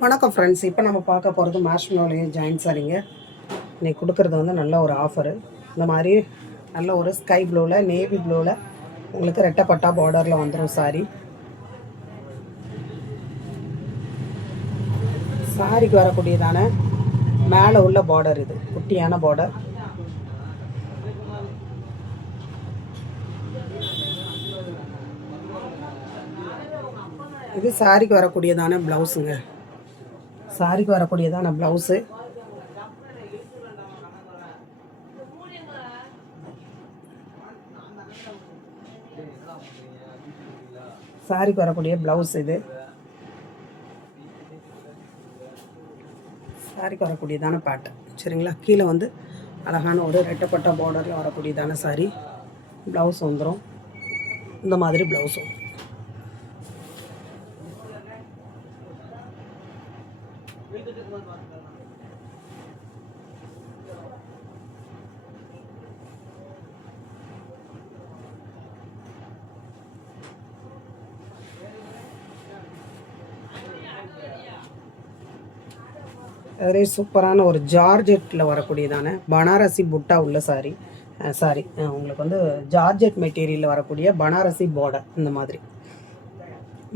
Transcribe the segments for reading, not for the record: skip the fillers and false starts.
வணக்கம் ஃப்ரெண்ட்ஸ். இப்போ நம்ம பார்க்க போகிறது மேஷ்மலோலையும் ஜாயின் சாரிங்க. இன்றைக்கி கொடுக்குறது வந்து நல்ல ஒரு ஆஃபரு. இந்த மாதிரி நல்ல ஒரு ஸ்கை ப்ளூவில் நேவி ப்ளூவில் உங்களுக்கு ரெட்டைப்பட்டா பார்டரில் வந்துடும் சாரி. சாரிக்கு வரக்கூடியதான மேலே உள்ள பார்டர், இது குட்டியான பார்டர். இது சாரிக்கு வரக்கூடியதான ப்ளவுஸுங்க. சாரிக்கு வரக்கூடியதான ப்ளவுஸு. சாரிக்கு வரக்கூடிய ப்ளவுஸ் இது. சாரிக்கு வரக்கூடியதான பேட்டர்ன் சரிங்களா. கீழே வந்து அழகான ஒரு ரெட்டைப்பட்டா பார்டரில் வரக்கூடியதான சாரி. ப்ளவுஸ் வந்துடும் இந்த மாதிரி. ப்ளவுஸ் வந்துடும். அதிலே சூப்பரான ஒரு ஜார்ஜெட்டில் வரக்கூடியதான பனாரசி புட்டா உள்ள சாரி. உங்களுக்கு வந்து ஜார்ஜெட் மெட்டீரியலில் வரக்கூடிய பனாரசி பார்டர். இந்த மாதிரி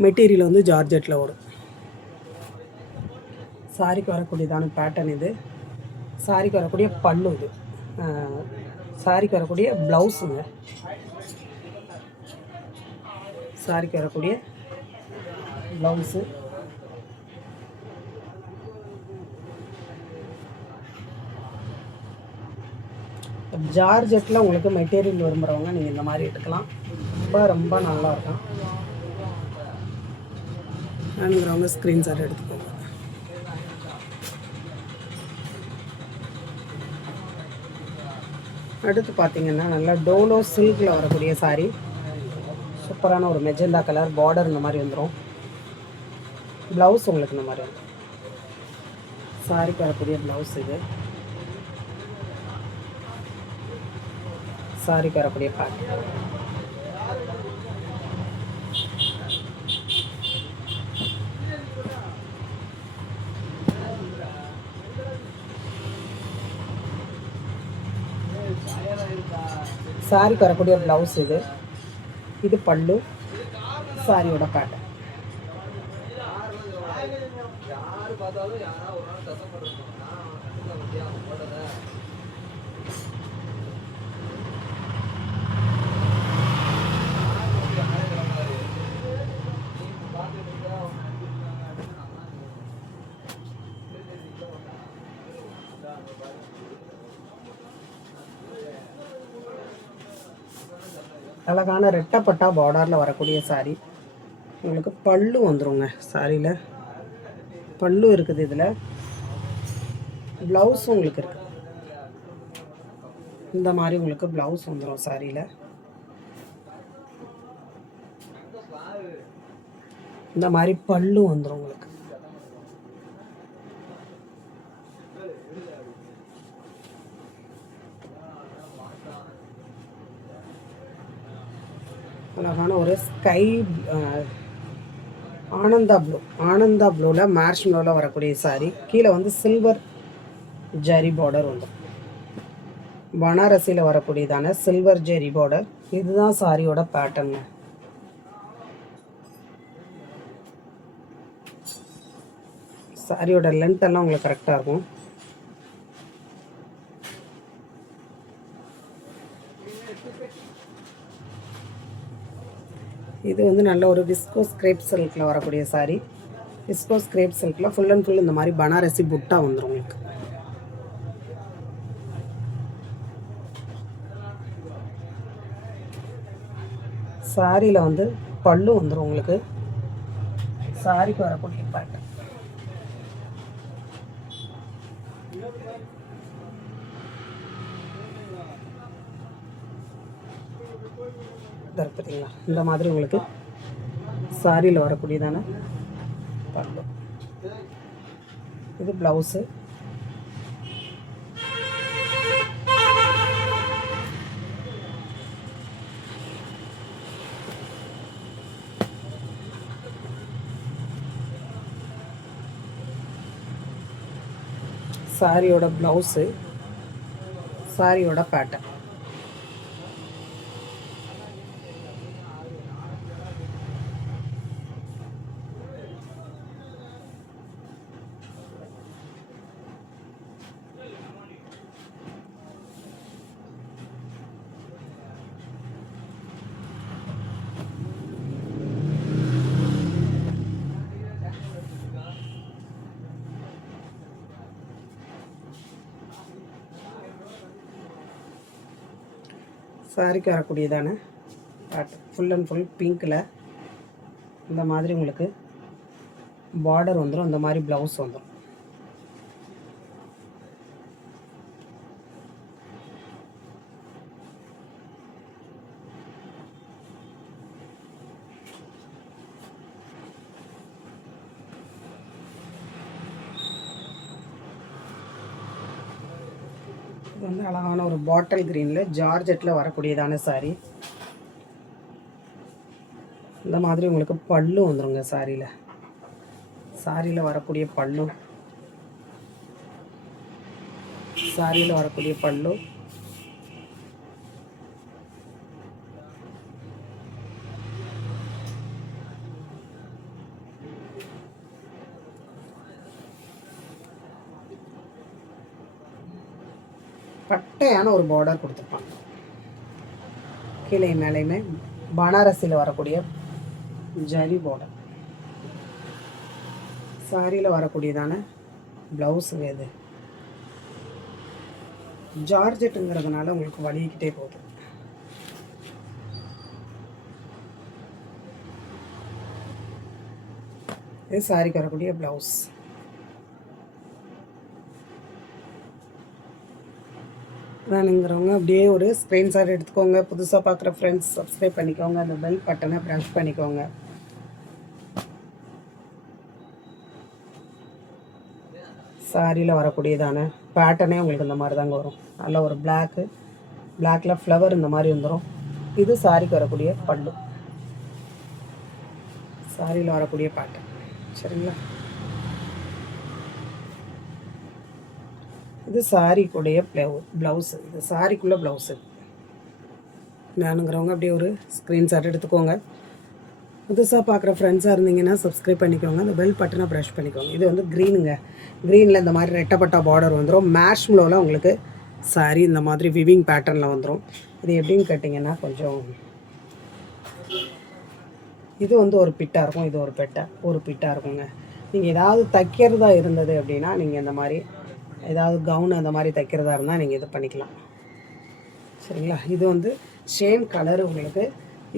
மெட்டீரியல் வந்து ஜார்ஜெட்டில் வரும். சாரிக்கு வரக்கூடியதான பேட்டர்ன் இது. சாரிக்கு வரக்கூடிய பல்லு இது. சாரிக்கு வரக்கூடிய ப்ளவுஸுங்க. சாரிக்கு வரக்கூடிய ப்ளவுஸு. ஜார்ஜெட்டில் உங்களுக்கு மெட்டீரியல் விரும்புகிறவங்க நீங்கள் இந்த மாதிரி எடுக்கலாம். ரொம்ப நல்லாயிருக்கும். வேணுங்கிறவங்க ஸ்க்ரீன்ஷாட் எடுத்துக்கோங்க. அடுத்து பார்த்தீங்கன்னா நல்லா டோலோ சில்கில் வரக்கூடிய சாரி. சூப்பரான ஒரு மெஜெண்டா கலர் பார்டர் இந்த மாதிரி வந்துடும். ப்ளவுஸ் உங்களுக்கு இந்த மாதிரி வந்துடும். சாரிக்கு வரக்கூடிய ப்ளவுஸ் இது. சாரிக்கு வரக்கூடிய பேட்டர்ன். சாரிக்கு வரக்கூடிய ப்ளவுஸ் இது. இது பல்லு. சாரியோட பேட்டர்ன். அழகான ரெட்டைப்பட்டா பார்டரில் வரக்கூடிய சாரி. உங்களுக்கு பல்லு வந்துடுங்க. சாரியில் பல்லு இருக்குது. இதில் ப்ளவுஸும் உங்களுக்கு இருக்குது. இந்த மாதிரி உங்களுக்கு ப்ளவுஸ் வந்துடும் சாரியில். இந்த மாதிரி பல்லு வந்துடும் உங்களுக்கு. அழகான ஒரு ஸ்கை ஆனந்தா ப்ளூவில் மேர்ஷ்மலோவில் வரக்கூடிய சாரி. கீழே வந்து சில்வர் ஜரி பார்டர் வந்துடும். பனாரசியில் வரக்கூடியதான சில்வர் ஜெரி பார்டர். இதுதான் சாரியோட பேட்டர்னுங்க. சாரியோட லென்த் எல்லாம் உங்களுக்கு கரெக்டாக இருக்கும். இது வந்து நல்ல ஒரு விஸ்கோ ஸ்க்ரேப் சில்கில் வரக்கூடிய சாரி. விஸ்கோ ஸ்க்ரேப் சில்கில் ஃபுல் அண்ட் ஃபுல் இந்த மாதிரி பனாரசி புட்டா வந்துடும் உங்களுக்கு. சாரியில் வந்து பல்லு வந்துடும் உங்களுக்கு. சாரிக்கு வரக்கூடிய பேட்டர்ன். பார்த்தீங்களா, இந்த மாதிரி உங்களுக்கு சாரியில் வரக்கூடியதான பல்லு. இது ப்ளவுஸு. சாரியோட ப்ளவுஸு, சாரியோட பேட்டர்ன். சாரிக்கு வரக்கூடியதான பேட்டர்ன் ஃபுல் அண்ட் ஃபுல் பிங்க்கில் இந்த மாதிரி உங்களுக்கு பார்டர் வந்துடும். இந்த மாதிரி ப்ளவுஸ் வந்துடும். இது வந்து அழகான ஒரு பாட்டில் க்ரீனில் ஜார்ஜெட்டில் வரக்கூடியதான சாரீ. இந்த மாதிரி உங்களுக்கு பல்லு வந்துடுங்க. சாரியில் வரக்கூடிய பல்லு, சாரியில் வரக்கூடிய பல்லு, பட்டையான ஒரு பார்டர் கொடுத்துருப்பாங்க. கீழே மேலேயுமே பனாரசியில் வரக்கூடிய ஜரி பார்டர். சாரியில் வரக்கூடியதான ப்ளவுஸுங்க. இது ஜார்ஜெட்டுங்கிறதுனால உங்களுக்கு வலிக்கிட்டே போகுது. இது சாரிக்கு வரக்கூடிய ப்ளவுஸ். வேணுங்கிறவங்க அப்படியே ஒரு ஸ்க்ரீன்ஷாட் எடுத்துக்கோங்க. புதுசாக பார்க்குற ஃப்ரெண்ட்ஸ் சப்ஸ்கிரைப் பண்ணிக்கோங்க. அந்த பெல் பட்டனை ப்ரெஸ் பண்ணிக்கோங்க. சாரியில் வரக்கூடியதான பேட்டர்னே உங்களுக்கு இந்த மாதிரி தாங்க வரும். நல்ல ஒரு பிளாக்கில் ஃப்ளவர் இந்த மாதிரி வந்துடும். இது சாரிக்கு வரக்கூடிய பல்லு, சாரியில் வரக்கூடிய பேட்டர்ன். சரிங்களா? இது சாரிக்குடைய ப்ளவுஸு. இது சாரிக்குள்ளே ப்ளவுஸு. வேணுங்கிறவங்க அப்படியே ஒரு ஸ்க்ரீன்ஷாட் எடுத்துக்கோங்க. புதுசாக பார்க்குற ஃப்ரெண்ட்ஸாக இருந்தீங்கன்னா சப்ஸ்கிரைப் பண்ணிக்கோங்க. அந்த பெல் பட்டனை ப்ரெஷ் பண்ணிக்கோங்க. இது வந்து க்ரீனுங்க. க்ரீனில் இந்த மாதிரி ரெட்டப்பட்டா பார்டர் வந்துடும். மேஷ்மலோவில் உங்களுக்கு சாரி இந்த மாதிரி விவிங் பேட்டர்னில் வந்துடும். இது எப்படின்னு கேட்டிங்கன்னா கொஞ்சம் இது வந்து ஒரு பிட்டாக இருக்கும். இது ஒரு பிட்டாக இருக்குங்க. நீங்கள் ஏதாவது தைக்கிறதா இருந்தது அப்படின்னா நீங்கள் இந்த மாதிரி ஏதாவது கவுன் அந்த மாதிரி தைக்கிறதா இருந்தால் நீங்கள் இது பண்ணிக்கலாம். சரிங்களா? இது வந்து சேம் கலரு உங்களுக்கு.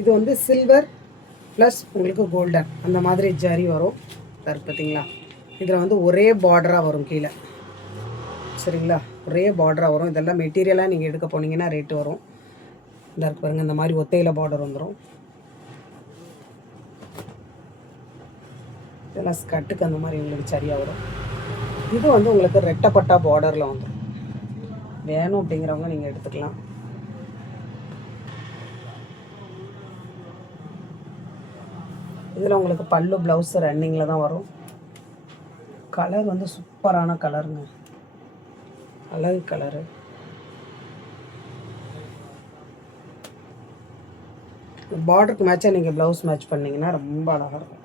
இது வந்து சில்வர் ப்ளஸ் உங்களுக்கு கோல்டன் அந்த மாதிரி ஜரி வரும். பார்த்தீங்களா? இதில் வந்து ஒரே பார்டராக வரும் கீழே. சரிங்களா? ஒரே பார்டராக வரும். இதெல்லாம் மெட்டீரியலாக நீங்கள் எடுக்க போனீங்கன்னா ரேட்டு வரும். இந்த இருக்கு பாருங்கள், இந்த மாதிரி ஒத்தையில் பார்டர் வந்துடும். இதெல்லாம் ஸ்கட்டுக்கு அந்த மாதிரி உங்களுக்கு சரியாக வரும். இது வந்து உங்களுக்கு ரெட்டப்பட்டா பார்டரில் வந்துடும். வேணும் அப்படிங்கிறவங்க நீங்கள் எடுத்துக்கலாம். இதில் உங்களுக்கு பல்லு ப்ளவுஸு ரன்னிங்கில் தான் வரும். கலர் வந்து சூப்பரான கலருங்க. அழகு கலரு. பார்டருக்கு மேட்சாக நீங்கள் ப்ளவுஸ் மேட்ச் பண்ணிங்கன்னா ரொம்ப அழகாக இருக்கும்.